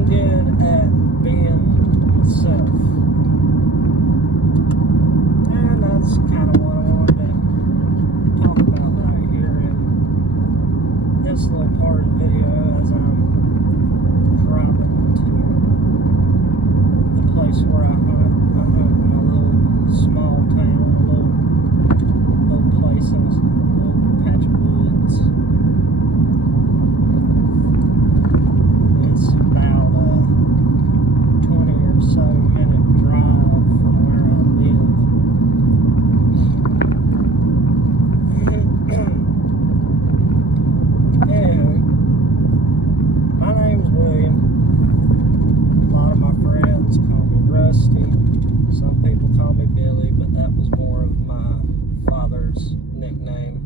I'm good at being myself. And that's kind of what I wanted to talk about right here in this little part of the video as I'm driving to the place where I hunt. I hunt in a little small town, a little place in a little patch of woods. It's about a 20 or so minute drive from where I live. Anyway, my name's William. A lot of my friends call me Rusty. Some people call me Billy, but that was more of my father's nickname.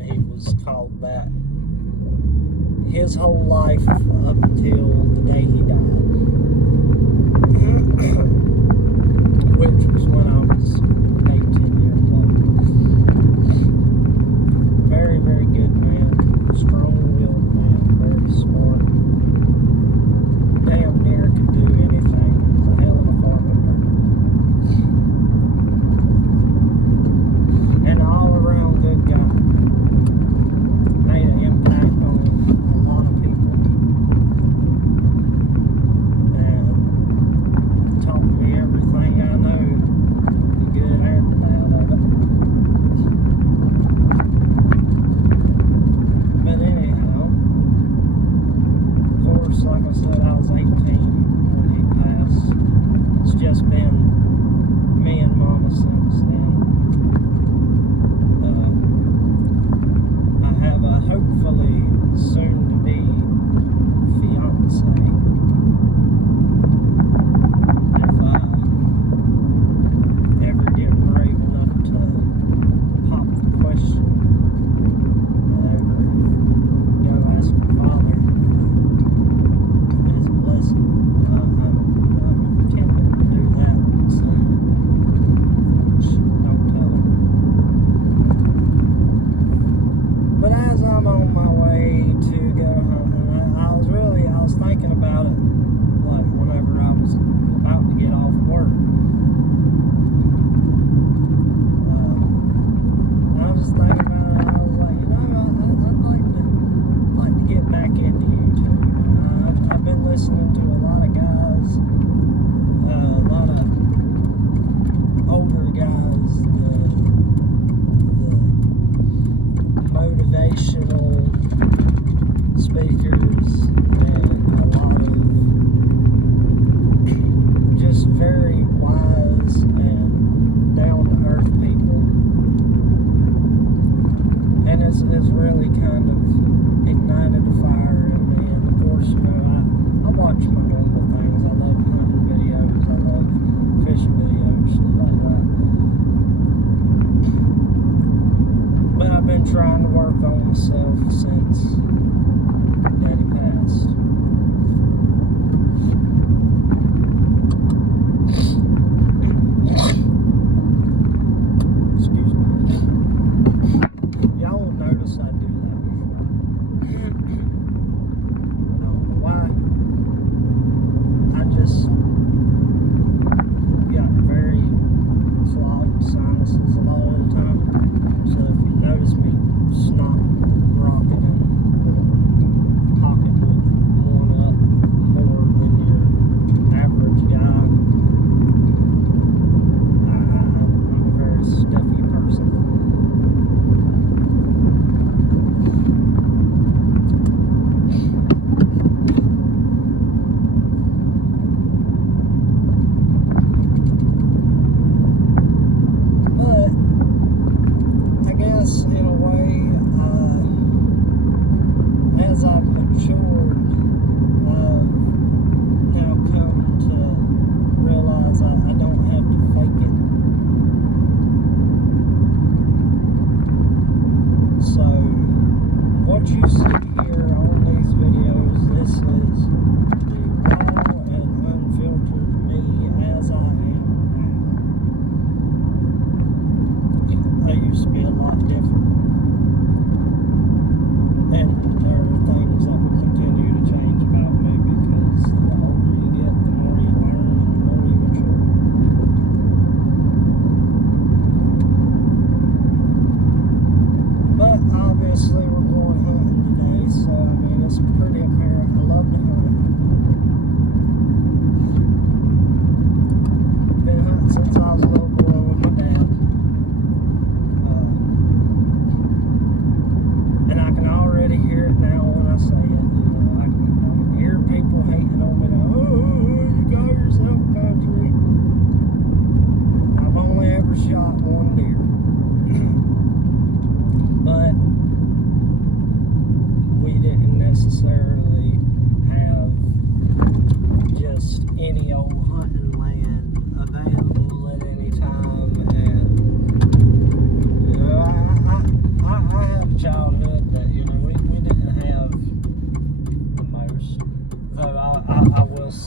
He was called that his whole life up until the day he died. Which was when I was 18 years old. Very, very good man. Strong-willed man. Very smart. Damn near could do anything. Was a hell of a carpenter. And all around good guy. Made an impact on a lot of people. And taught me everything I know. The good and the bad of it. But anyhow, of course, like I said, I was 18 when he passed. It's just been me and Mama since then. I have a hopefully soon-to-be fiance. If I ever get brave enough to pop the question, I ever go ask my father his blessing. I'm tempted to do that soon. Don't tell him. But as I'm on my way to go hunting, I was thinking about it, like whenever I was about to get off work. I was just thinking about it, I was like, I'd like to get back into YouTube. I've been listening to a lot of guys, a lot of older guys, the motivational speakers, and a lot of just very wise and down-to-earth people. And it's really kind of ignited a fire in me. And of course, I watch my normal things. I love hunting videos. I love fishing videos, shit like that. But I've been trying to work on myself since Daddy passed.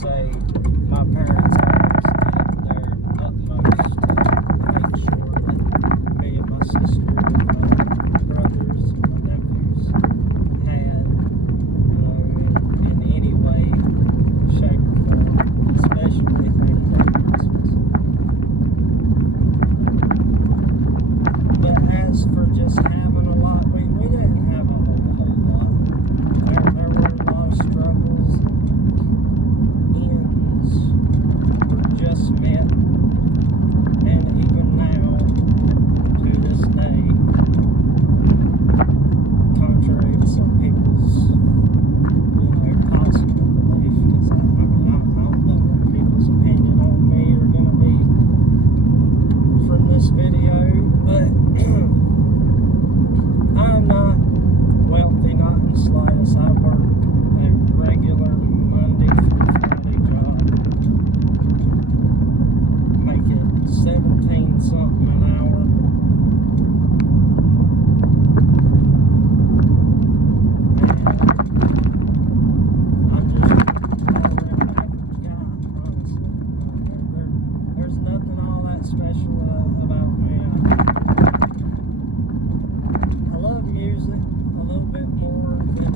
say my parents always did their utmost to make sure that me and my sister and my brothers and my nephews had, in any way, shape, or form, especially things like Christmas. But as for just having a lot, we didn't have a whole lot. There were a lot of struggles, ends were just met, and even now, to this day, contrary to some people's, possible belief, because I don't know what people's opinion on me are going to be from this video, but I'm not wealthy, not in the slightest. I work a regular Monday through Friday job, make it 17 something an hour. I'm just not an average guy, honestly. There's nothing all that special about me. I love music a little bit more than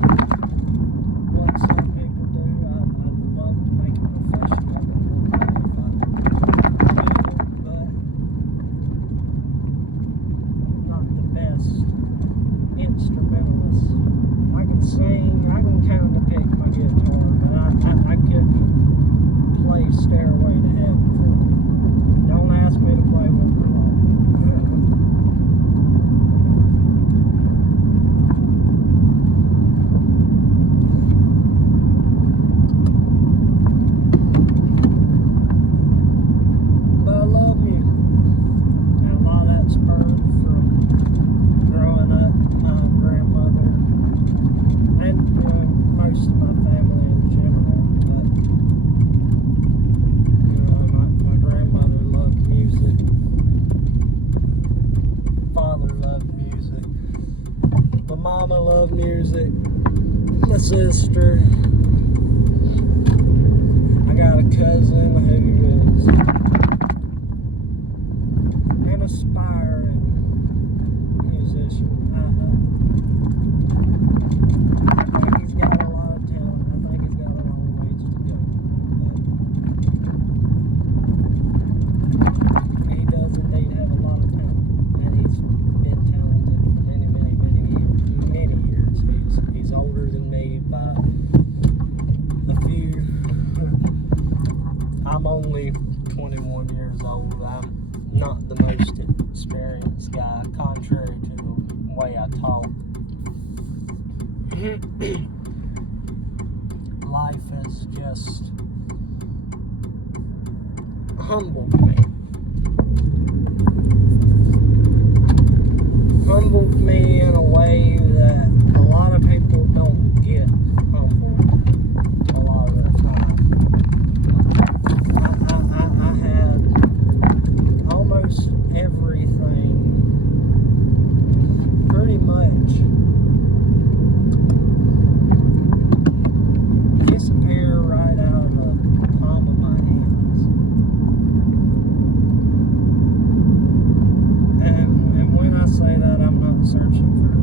what some people do. I'd love to make a profession of it one day if I could, but not the best instrumentalist. I can sing, I can kind of pick my guitar, but I couldn't play Stairway to Heaven for me. Don't ask me to play with the law. But I love music, and a lot of that spurred from growing up. My grandmother, and most of my family in general, but my grandmother loved music, father loved music, my mama loved music, my sister. I got a cousin who is an aspiring musician. I think he's got a lot of talent. I think he's got a long ways to go. But he does indeed have a lot of talent. And he's been talented for many years. He's older than me by a few. I'm only 21 years old. I'm not the most experienced guy, contrary to the way I talk. Life has just humbled me. Humbled me in a way that a lot of people don't get humbled a lot of the time. I had almost everything pretty much disappear right out of the palm of my hands. And when I say that, I'm not searching for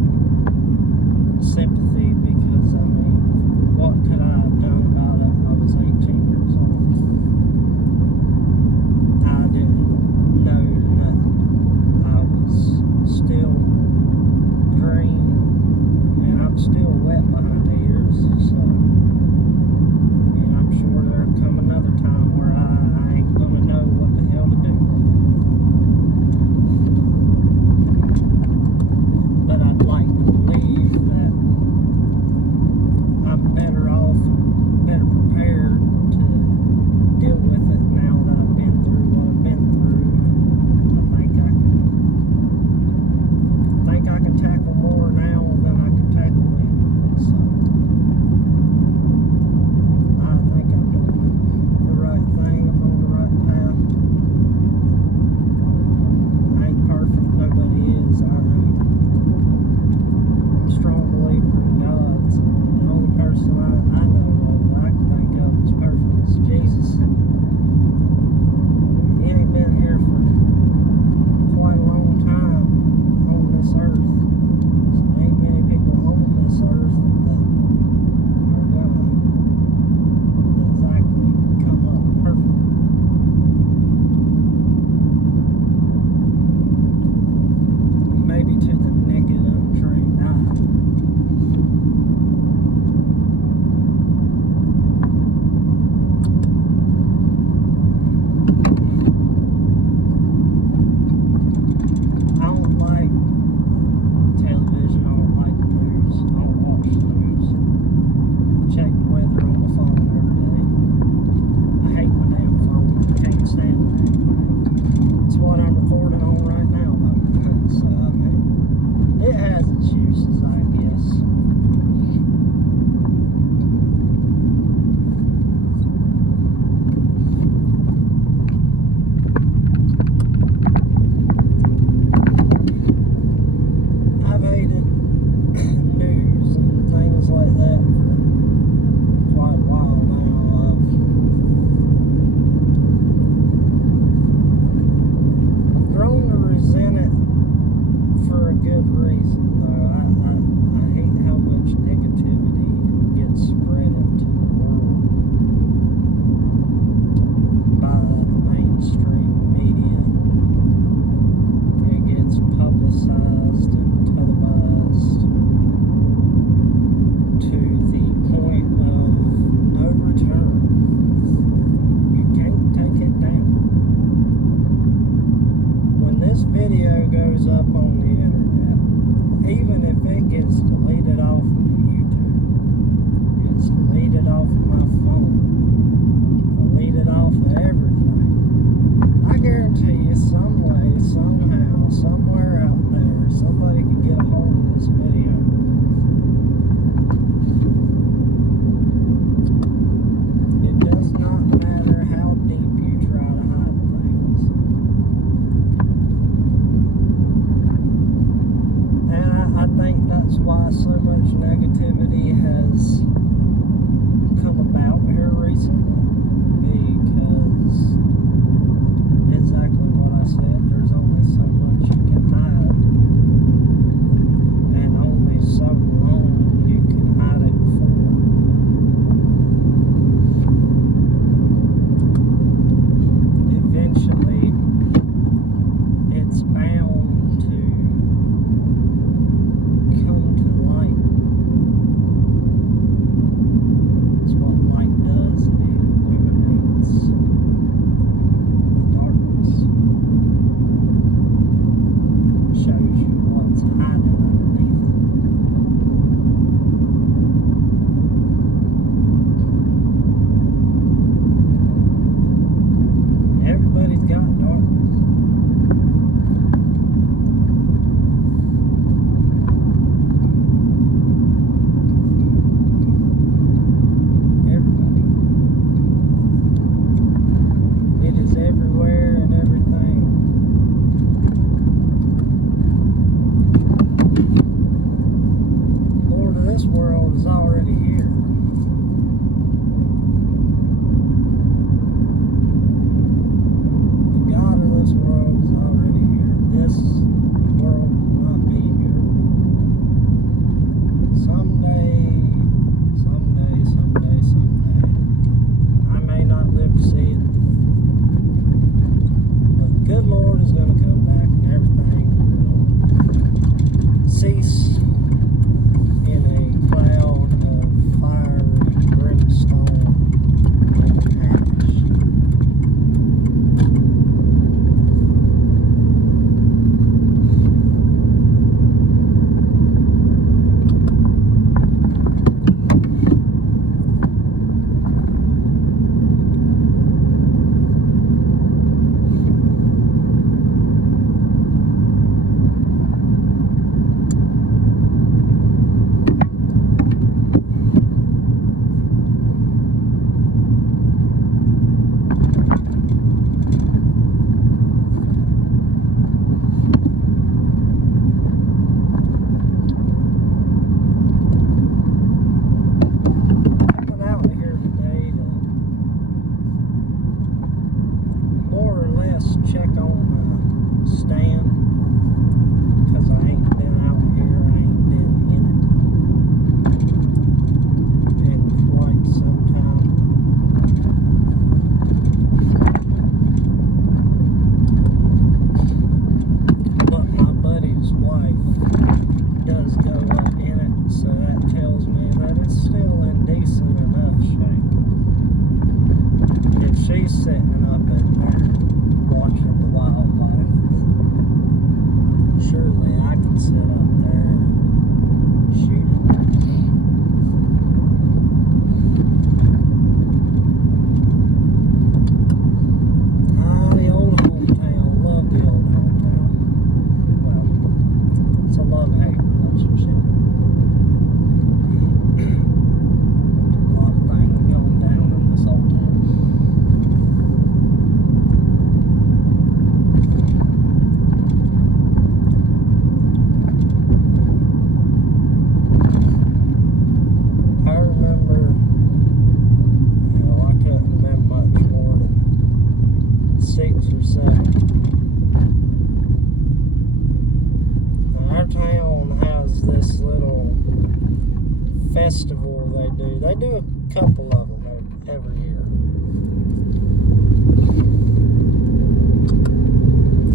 couple of them every year.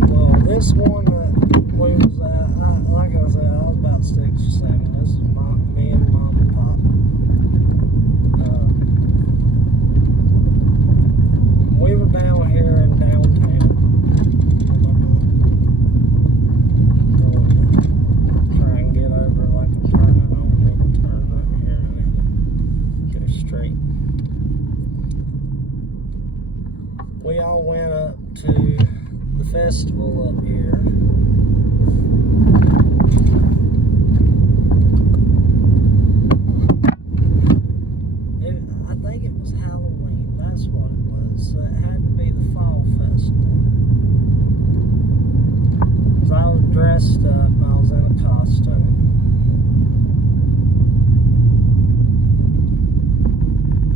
Well, this one that we was at, like I said, I was about 6 or 7. This is me and Mom and Pop. We were down here in downtown. Try and get over like a turn. I don't need to turn right here and then go straight. We all went up to the festival up here. I think it was Halloween, that's what it was. So it had to be the fall festival. Because I was dressed up, I was in a costume.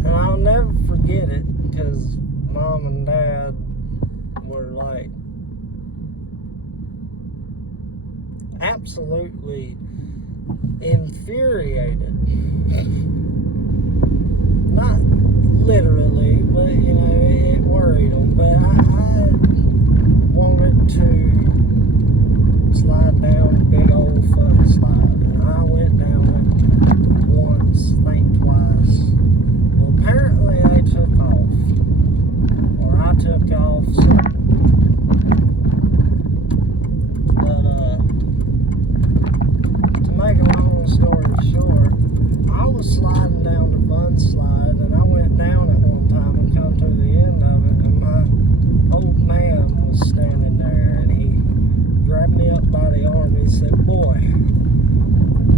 And I'll never forget it, because Mom and Dad were like absolutely infuriated. Not literally, but you know, it worried them. But I wanted to slide down the big old fun slide, and I went down it once, think twice. Well, apparently they took off, or I took off. To make a long story short, I was sliding down the fun slide, and I went down it one time and come to the end of it, and my old man was standing there, and he grabbed me up by the arm. He said, "Boy,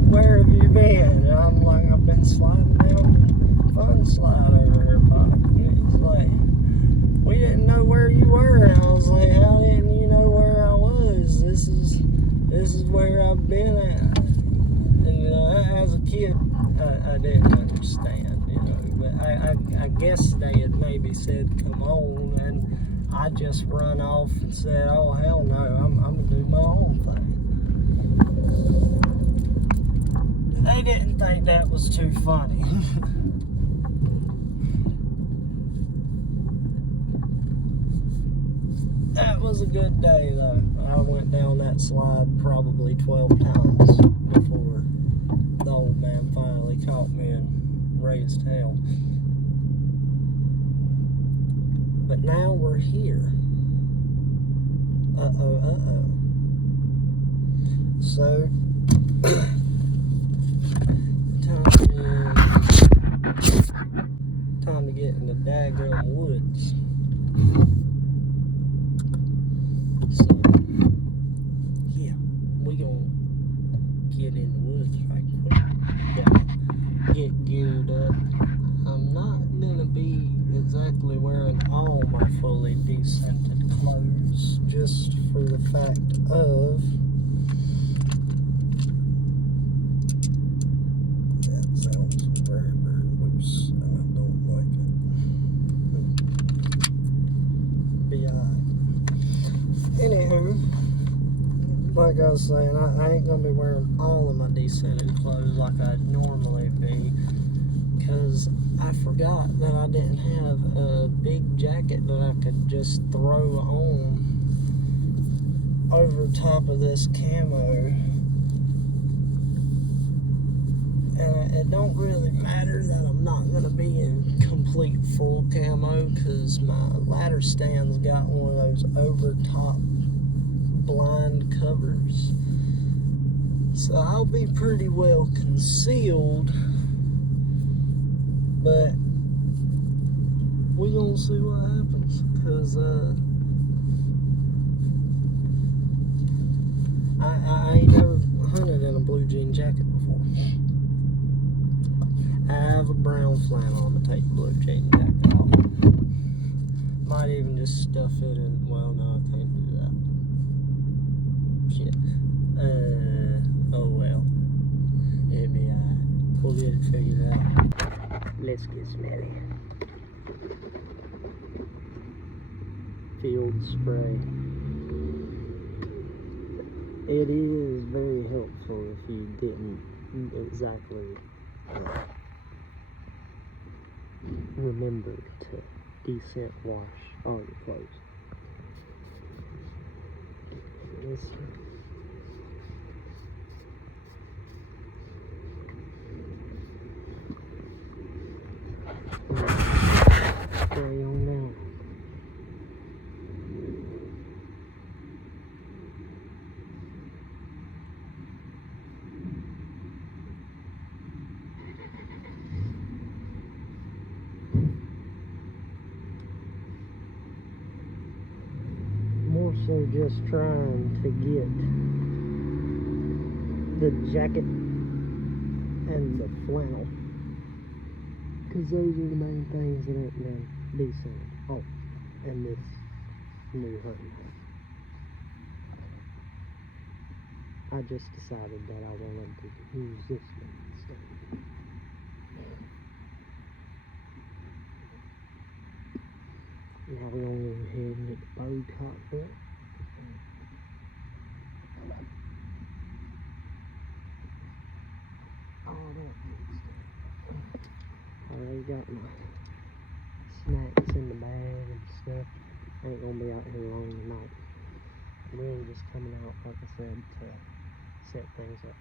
where have you been?" And I'm like, "I've been sliding down the fun slide over here, Pop." And he's like, "We didn't know where you were." And I was like, "How didn't you know where I was? This is where I've been at." And you know, as a kid, I didn't understand, you know, but I guess they had maybe said, "Come on," and I just run off and said, "Oh, hell no, I'm gonna do my own thing." They didn't think that was too funny. That was a good day, though. I went down that slide probably 12 times before the old man finally caught me and raised hell. But now we're here. So, time to get in the daggone woods. So, yeah, we gonna get in the woods right quick. Gotta get geared up. I'm not gonna be exactly wearing all my fully descented clothes, just for the fact of that sounds very, very loose, and I don't like it. Anywho, like I was saying, I ain't gonna be wearing all of my descented clothes like I'd normally be, because I forgot that I didn't have a big jacket that I could just throw on over top of this camo. And it don't really matter that I'm not gonna be in complete full camo, because my ladder stand's got one of those over top blind covers, so I'll be pretty well concealed. But we're gonna see what happens, because I ain't never hunted in a blue jean jacket before. I have a brown flannel. I'm gonna take the blue jean jacket off. Might even just stuff it in. Well, no, I can't do that. Shit. Oh well. Maybe we'll get it figured out. Let's get smelly. Field spray. It is very helpful if you didn't exactly remember to descent wash all your clothes. This spray on that. More so just trying to get the jacket and the flannel, because those are the main things that ain't been decent. Oh, and this new hunting hat. I just decided that I wanted to use this one instead. Now we're going to go ahead and get the bow top up. All that good stuff. Already got my snacks in the bag and stuff. I ain't going to be out here long tonight. I'm really just coming out, like I said, to set things up.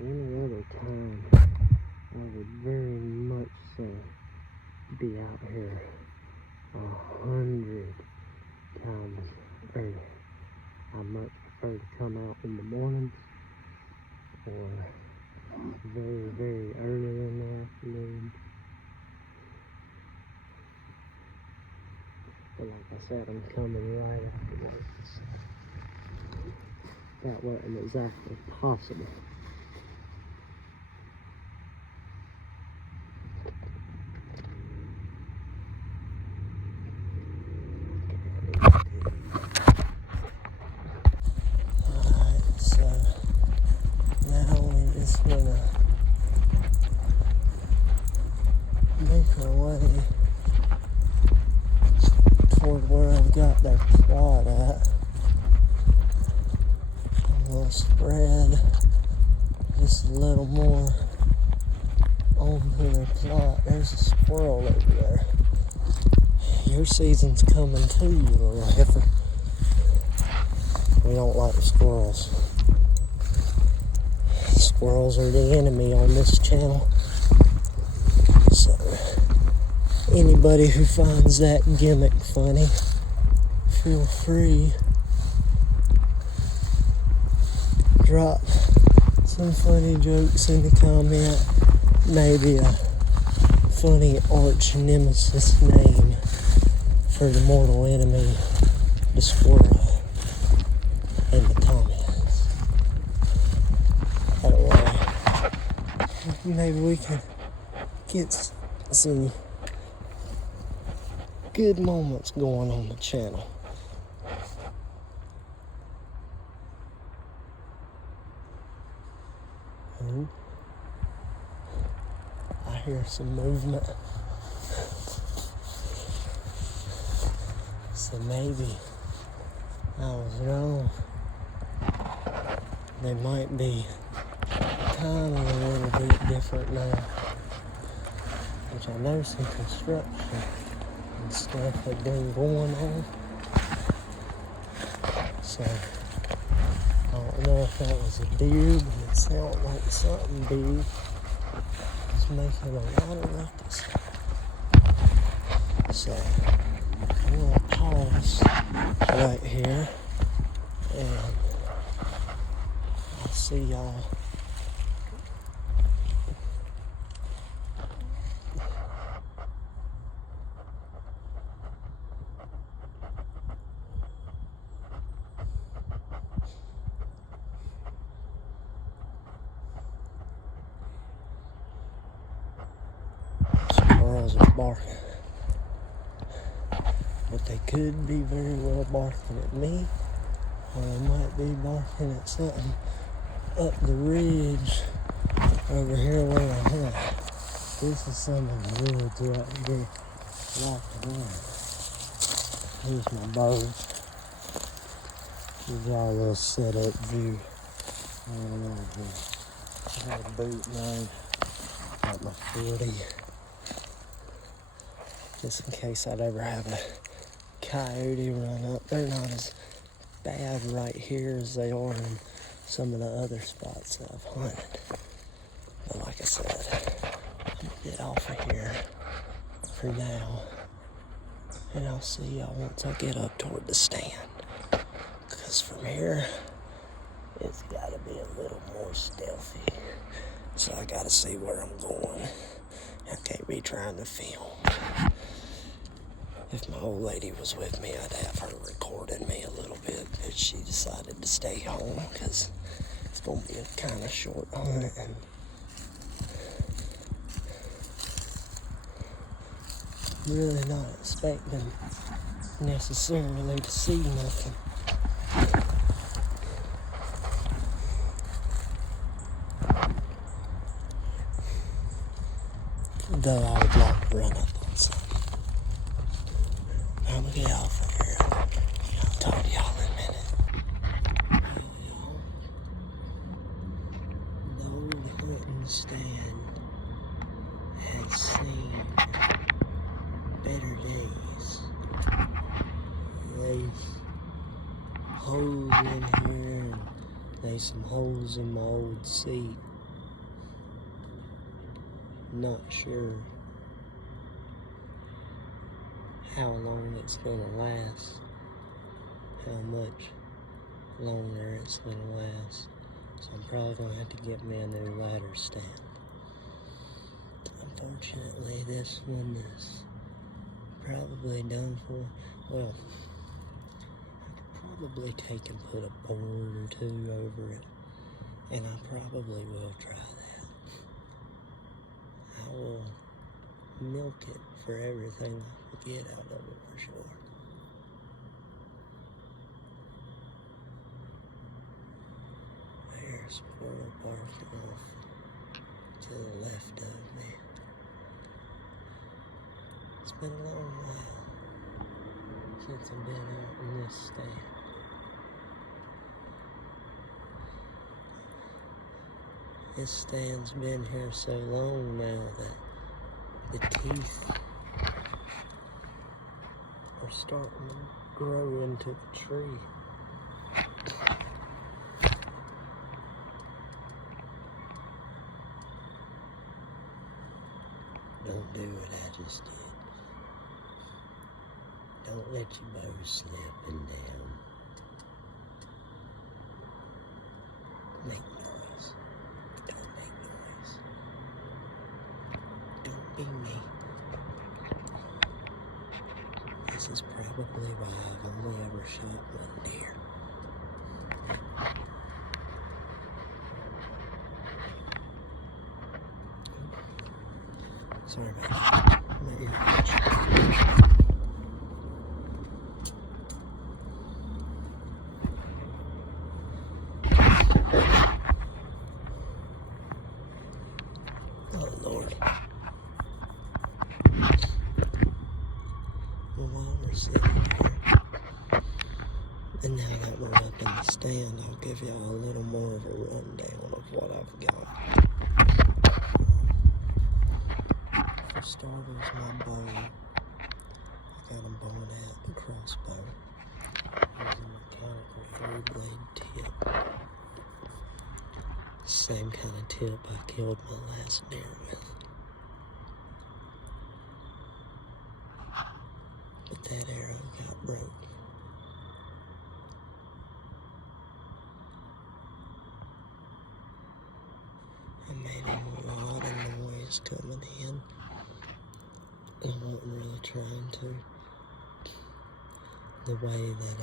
Any other time, I would very much so be out here 100 times earlier. I much prefer to come out in the morning or very, very early in the afternoon. But like I said, I'm coming right afterwards. That wasn't exactly possible. Gonna make our way toward where I've got that plot at. We'll spread just a little more onto their plot. There's a squirrel over there. Your season's coming to you, little heifer. We don't like squirrels. Squirrels are the enemy on this channel. So, anybody who finds that gimmick funny, feel free. Drop some funny jokes in the comment. Maybe a funny arch nemesis name for the mortal enemy, the squirrel, in the comments. Maybe we can get some good moments going on the channel. Ooh. I hear some movement. So maybe I was wrong. They might be kind of a little bit different now, which I know some construction and stuff had been going on, so I don't know if that was a deer, but it sounded like something big was making a lot of ruckus. So I'm gonna pause right here, and I'll see y'all. Squirrels are barking, but they could be very well barking at me, or they might be barking at something up the ridge over here where I'm at. This is some of the woods right here, locked in. Here's my bow. Give y'all a little setup view. I got a boot made, got my 40. Just in case I'd ever have a coyote run up. They're not as bad right here as they are in some of the other spots that I've hunted. But like I said, I'm gonna get off of here for now. And I'll see y'all once I get up toward the stand. Because from here, it's gotta be a little more stealthy. So I gotta see where I'm going. I can't be trying to film. If my old lady was with me, I'd have her recording me a little bit, but she decided to stay home because it's going to be a kind of short hunt, and I'm really not expecting necessarily to see nothing. Though I would like to run up on something. I'm gonna get off of here. I'll talk to y'all in a minute. The old hunting stand has seen better days. There's holes in here, and there's some holes in my old seat. Not sure how long it's gonna last, how much longer it's gonna last. So I'm probably gonna have to get me a new ladder stand. Unfortunately, this one is probably done for. Well, I could probably take and put a board or two over it, and I probably will try that. I will milk it for everything I can get out of it for sure. There's squirrel barking off to the left of me. It's been a long while since I've been out in this stand. This stand's been here so long now that the teeth are starting to grow into the tree. Don't do what I just did. Don't let your bow slipping down. Make noise. Don't make noise. Don't be me. This is probably why I've only ever shot one deer. Sorry about that. My ear. Oh Lord. Well, while we're sitting here, and now that we're up in the stand, I'll give y'all a little more of a rundown of what I've got. For starters, my bow. I got a bow and arrow and crossbow. There's a mechanical 3-blade tip. Same kind of tip I killed my last deer with. But that arrow got broke. made a lot of noise coming in. I wasn't really trying to. The way that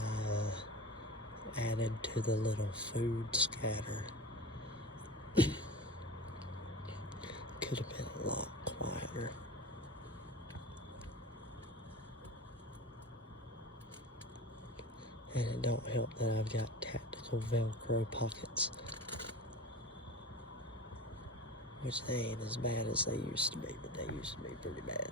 I added to the little food scatter could have been a lot quieter. And it don't help that I've got tactical Velcro pockets, which they ain't as bad as they used to be, but they used to be pretty bad.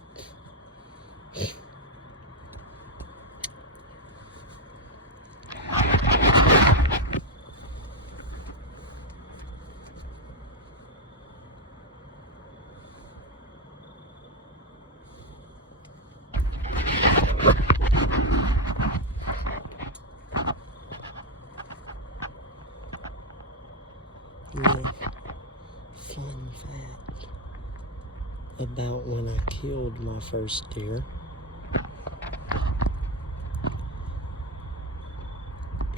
Little fun fact about when I killed my first deer.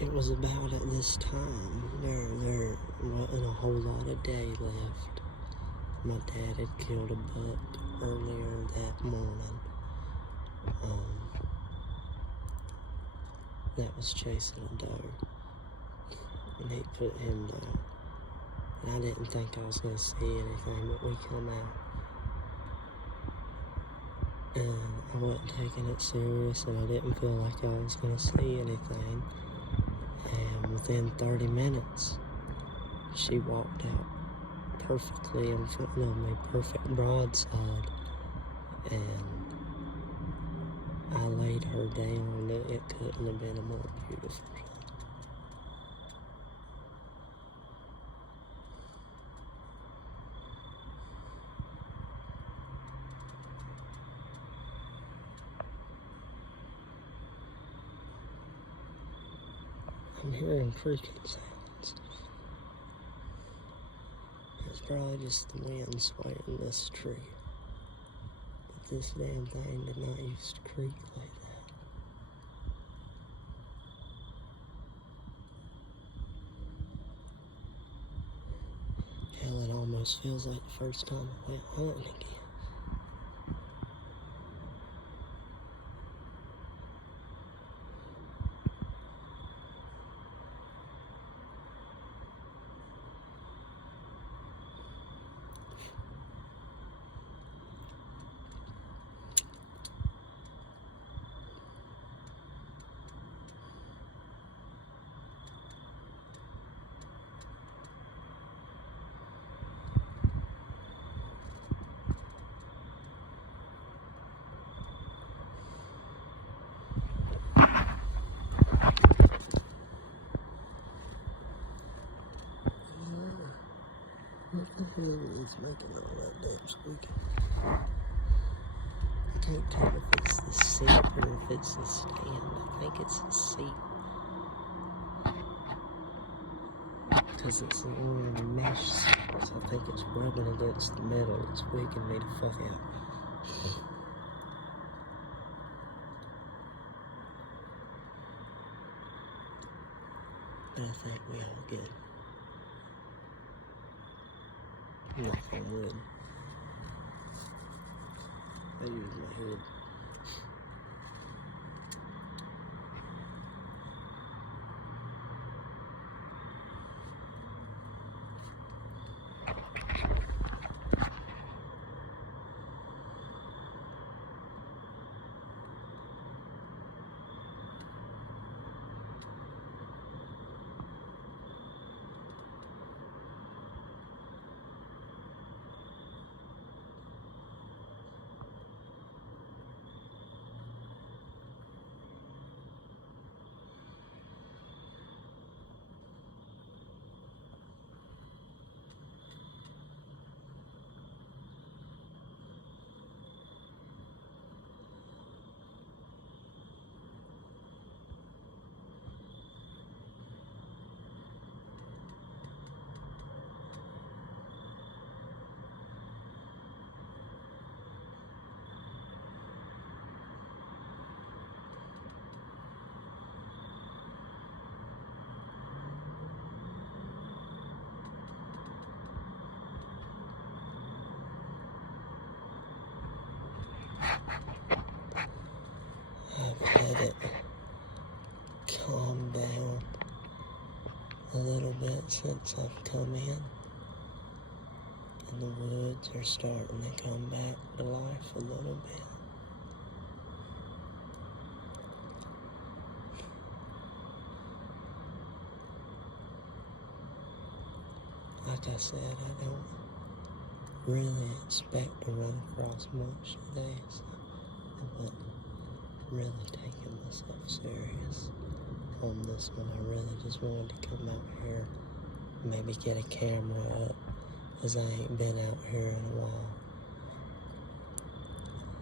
It was about at this time. There wasn't a whole lot of day left. My dad had killed a buck earlier that morning. That was chasing a doe, and he put him down. And I didn't think I was going to see anything, but we come out. And I wasn't taking it serious, and I didn't feel like I was going to see anything. And within 30 minutes, she walked out perfectly in front of me, perfect broadside. And I laid her down. It couldn't have been a more beautiful shot. I'm hearing creaking sounds. It's probably just the wind swaying this tree. But this damn thing did not used to creak like that. Hell, it almost feels like the first time I went hunting again. What the hell is making all that damn squeaking? I can't tell if it's the seat or if it's the stand. I think it's the seat. Because it's the one mesh seat, so I think it's rubbing against the metal. It's wigging me the fuck out. But I think we all good. Knock on wood. I use my head. let it calm down a little bit since I've come in. And the woods are starting to come back to life a little bit. Like I said, I don't really expect to run across much today, so I wasn't really taking myself serious on this one. I really just wanted to come out here, maybe get a camera up, because I ain't been out here in a while.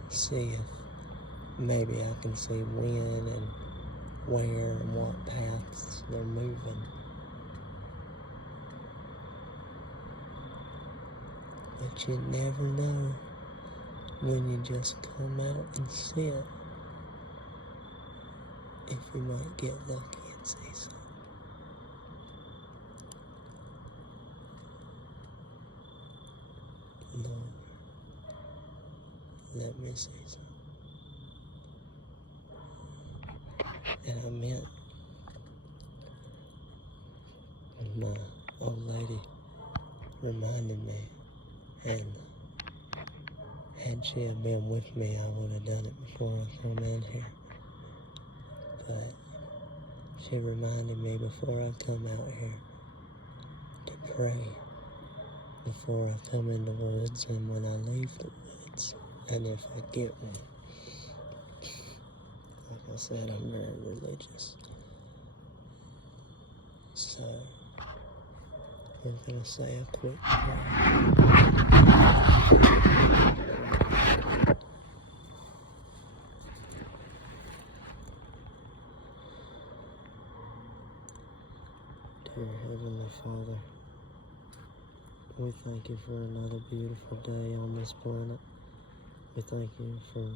See if maybe I can see when and where and what paths they're moving. But you never know when you just come out and sit, if you might get lucky and see something. Lord, let me see something. And I meant my old lady reminded me, and had she have been with me, I would have done it before I come in here. But she reminded me before I come out here to pray before I come in the woods and when I leave the woods, and if I get one. Like I said, I'm very religious. So, we're gonna say a quick prayer. Dear Heavenly Father, we thank you for another beautiful day on this planet. We thank you for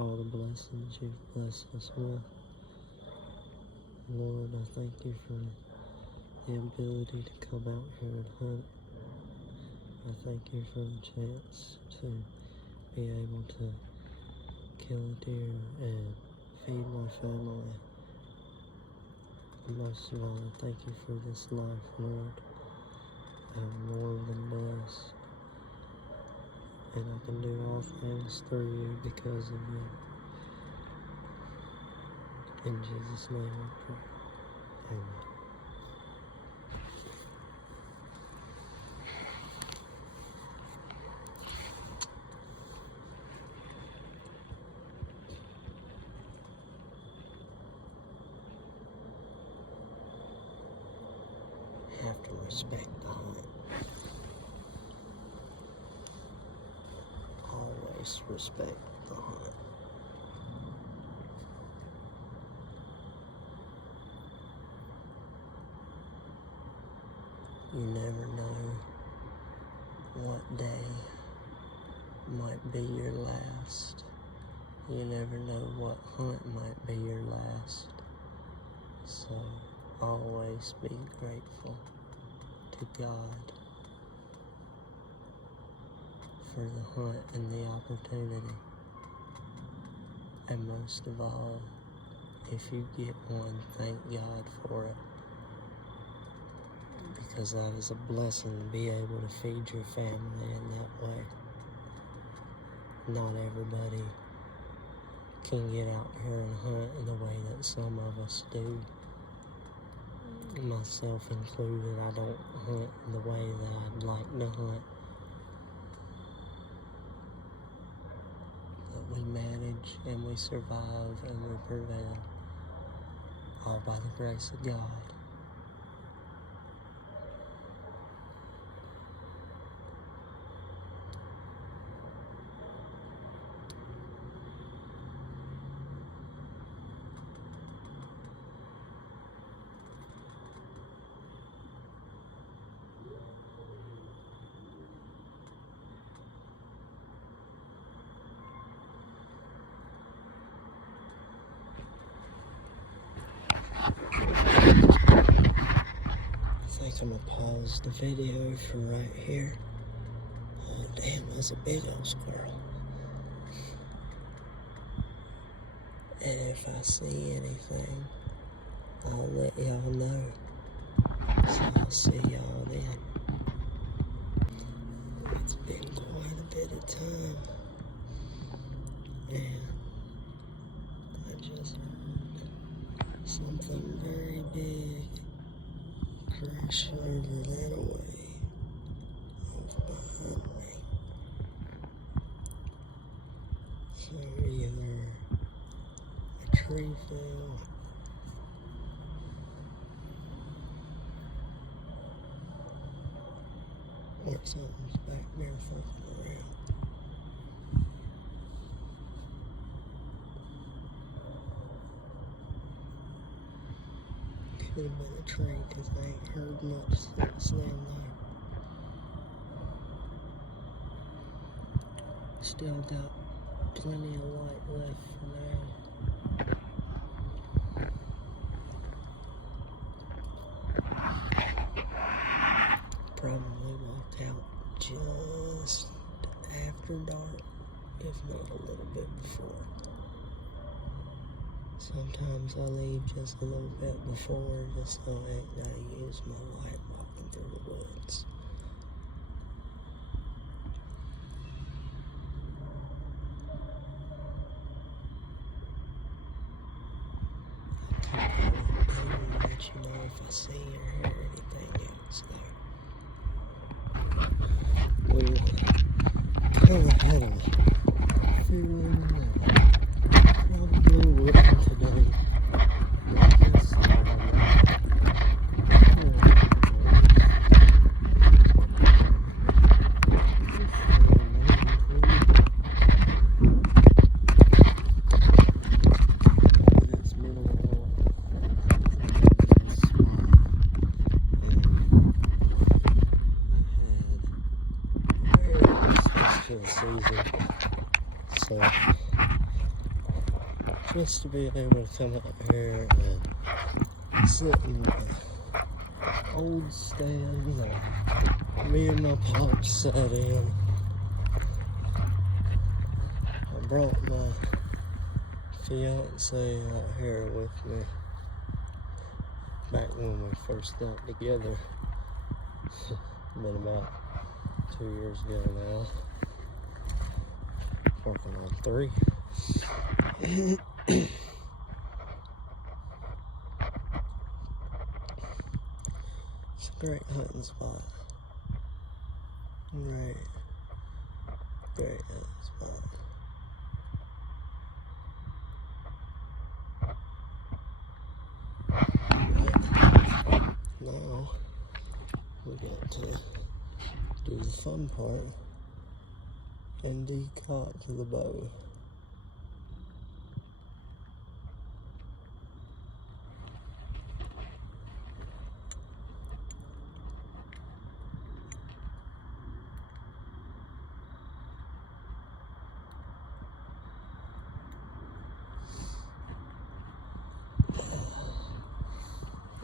all the blessings you've blessed us with. Lord, I thank you for the ability to come out here and hunt. I thank you for the chance to be able to kill a deer and feed my family. And most of all, I thank you for this life, Lord. I'm more than blessed, and I can do all things through you because of you. In Jesus' name I pray. Amen. Have to respect the hunt. Always respect the hunt. You never know what day might be your last. You never know what hunt might be your last. So always be grateful to God for the hunt and the opportunity. And most of all, if you get one, thank God for it. Because that is a blessing to be able to feed your family in that way. Not everybody can get out here and hunt in the way that some of us do. Myself included, I don't hunt the way that I'd like to hunt. But we manage and we survive and we prevail, all by the grace of God. I think I'm gonna pause the video for right here. Oh damn, that's a big old squirrel. And if I see anything, I'll let y'all know. So I'll see y'all then. It's been quite a bit of time. And I just heard something very big crash over that way off behind me. So either a tree fell or something's back there fucking around. Could have been a tree because I ain't heard much since then though. Still got plenty of light left for now. Probably walk out just after dark, if not a little bit before. Sometimes I leave just a little bit before, just so I ain't gotta use my light walking through the woods. I'll let you know if I see or hear anything else though. We'll kind of had a feeling probably working today. I guess season, so just to be able to come out here and sit in the old stand that me and my pops sat in. I brought my fiance out here with me back when we first got together. Been about 2 years ago now. Working on 3. It's a great hunting spot. Great hunting spot. Now we got to do the fun part and decock the bow.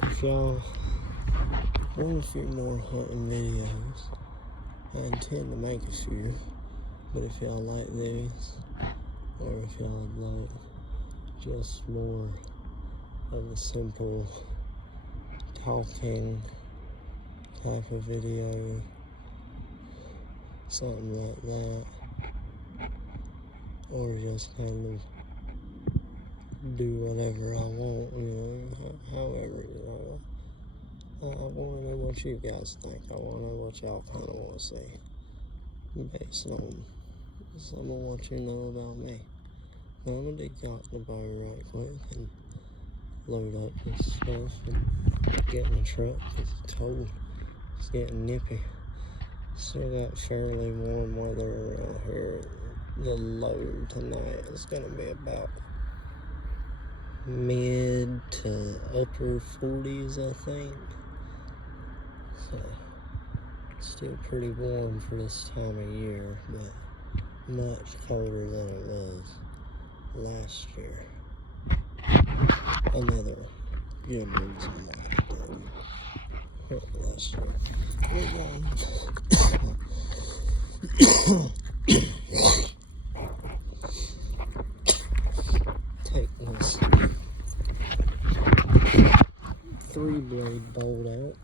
If y'all want a few more hunting videos, I intend to make a few. But if y'all like these, or if y'all like just more of a simple talking type of video, something like that, or just kind of do whatever I want, however, I want to know what you guys think. I want to know what y'all kind of want to see, based on some of what you know about me. Now I'm gonna decock the bow right quick and load up this stuff and get in the truck because it's cold. It's getting nippy. Still got fairly warm weather around here. The low tonight is gonna be about mid to upper 40s, I think. So still pretty warm for this time of year, but much colder than it was last year. Another good reason why I didn't last year. Take one 3-blade bolt out.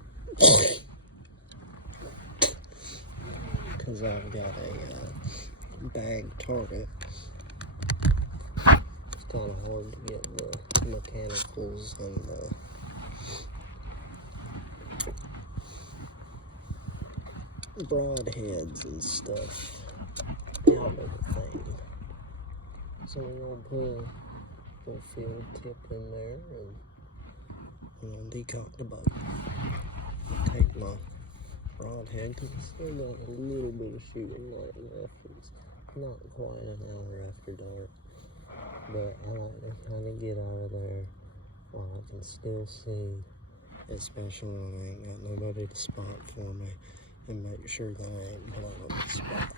Because I've got a bag target. It's kind of hard to get the mechanicals and the broadheads and stuff out of the thing. So we're going to put a field tip in there and I'm going to decock the boat. I'll take my broadhead because it's still got a little bit of shooting light left. It's not quite an hour after dark, but I like to kind of get out of there while I can still see, especially when I ain't got nobody to spot for me, and make sure that I ain't blowing the spot.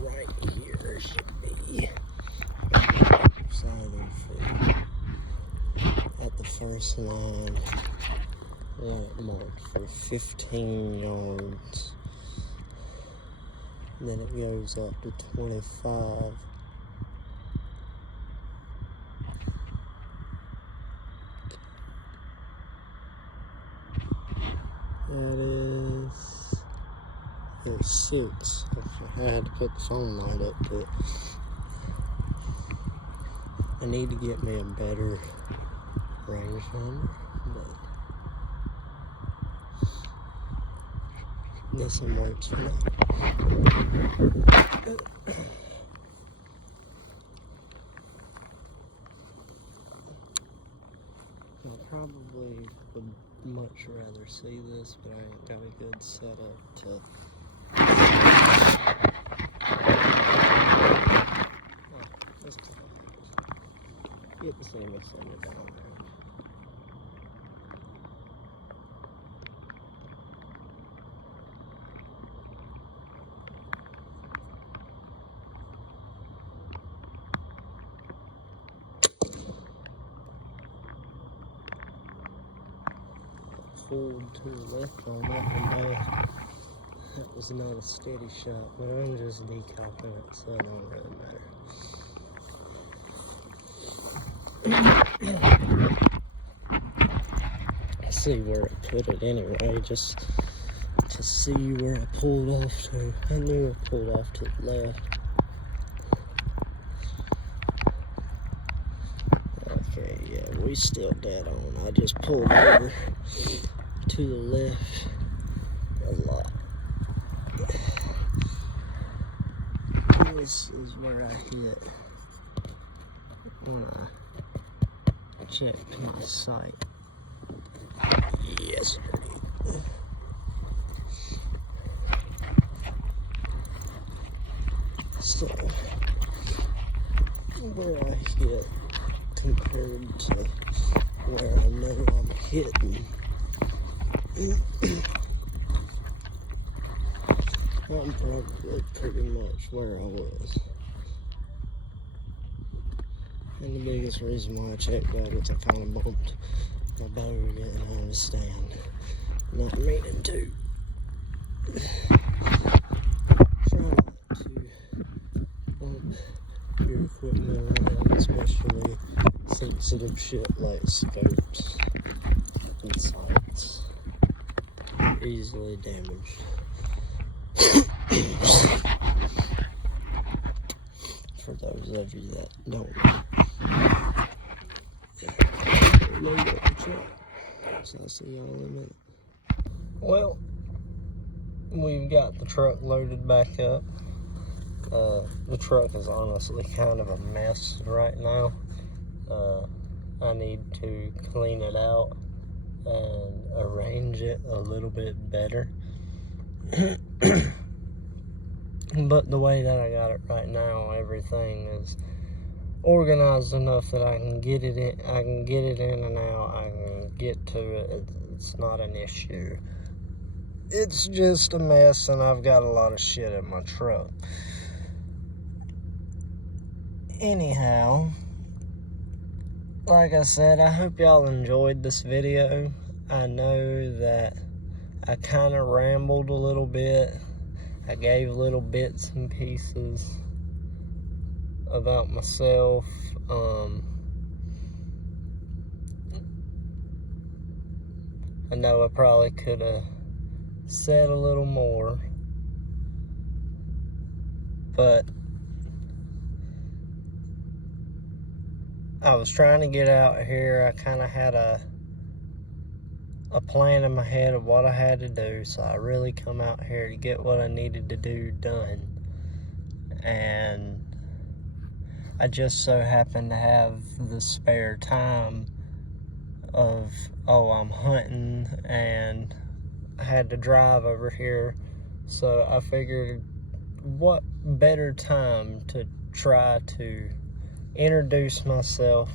Right here should be southern foot at the first line. Marked for 15 yards. Then it goes up to 25. That is, there's 6. I had to put the phone light up to it. I need to get me a better rangefinder, but this one works for now. I probably would much rather see this, but I ain't got a good setup to. That's close. Get to see me send it down there. Pulled to the left on that one there. That was not a steady shot, but I'm just decocking it, so it don't really matter. I see where I put it anyway, just to see where I pulled off to. I knew I pulled off to the left. Okay, yeah, we still dead on. I just pulled over to the left a lot. This is where I hit when I checked my sight yesterday. So, where I hit compared to where I know I'm hitting. I'm probably pretty much where I was. And the biggest reason why I checked that is I kind of bumped my bow getting out of stand. Not meaning to. Try not to bump your equipment around, especially sensitive shit like scopes and sights. Easily damaged. For those of you that don't load up the truck. So I'll see y'all in a minute. Well, we've got the truck loaded back up. The truck is honestly kind of a mess right now. I need to clean it out and arrange it a little bit better. But the way that I got it right now, everything is organized enough that I can get it in. I can get it in and out. I can get to it. It's not an issue. It's just a mess, and I've got a lot of shit in my truck. Anyhow, like I said, I hope y'all enjoyed this video. I know that I kind of rambled a little bit. I gave little bits and pieces about myself. I know I probably could have said a little more, but I was trying to get out here. I kind of had a plan in my head of what I had to do, so I really come out here to get what I needed to do done. And I just so happened to have the spare time of, I'm hunting and I had to drive over here, so I figured what better time to try to introduce myself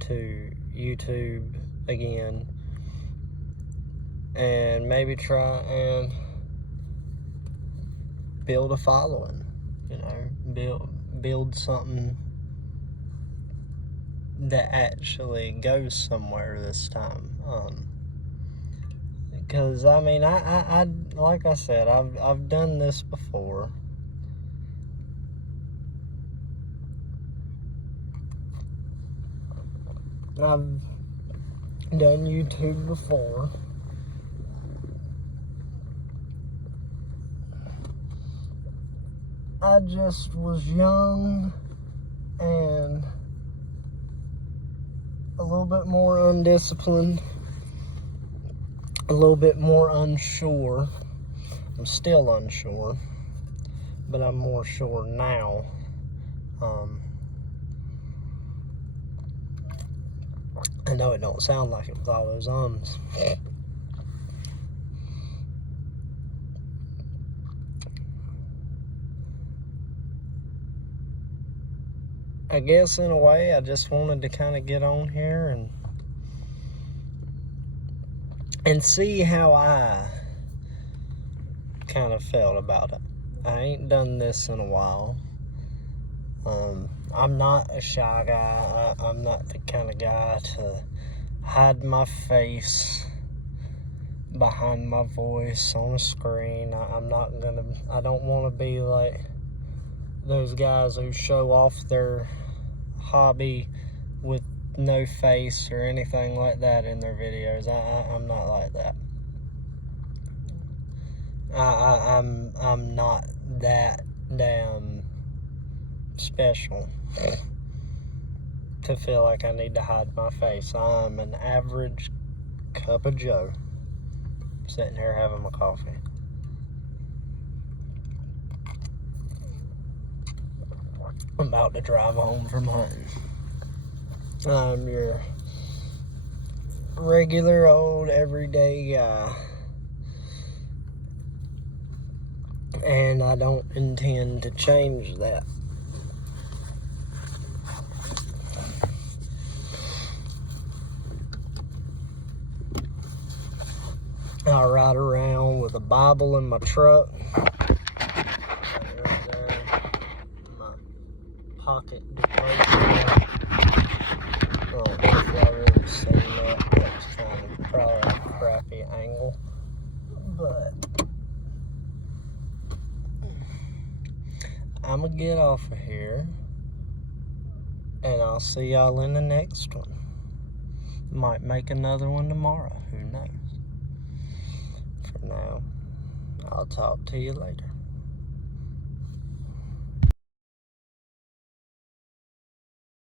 to YouTube again and maybe try and build a following, build something that actually goes somewhere this time. Because I mean, I like I said, I've done this before. I've done YouTube before. I just was young and a little bit more undisciplined, a little bit more unsure. I'm still unsure, but I'm more sure now. I know it don't sound like it with all those ums. I guess in a way I just wanted to kind of get on here and see how I kind of felt about it. I ain't done this in a while. I'm not a shy guy. I'm not the kind of guy to hide my face behind my voice on a screen. I don't want to be like those guys who show off their hobby with no face or anything like that in their videos. I'm not like that. I'm not that damn special to feel like I need to hide my face. I'm an average cup of Joe sitting here having my coffee. I'm about to drive home from hunting. I'm your regular old everyday guy, and I don't intend to change that. I ride around with a Bible in my truck. Right there. My pocket devotional. Oh, if y'all really seen that, that's probably a crappy angle. But I'm gonna get off of here, and I'll see y'all in the next one. Might make another one tomorrow, who knows? For now, I'll talk to you later.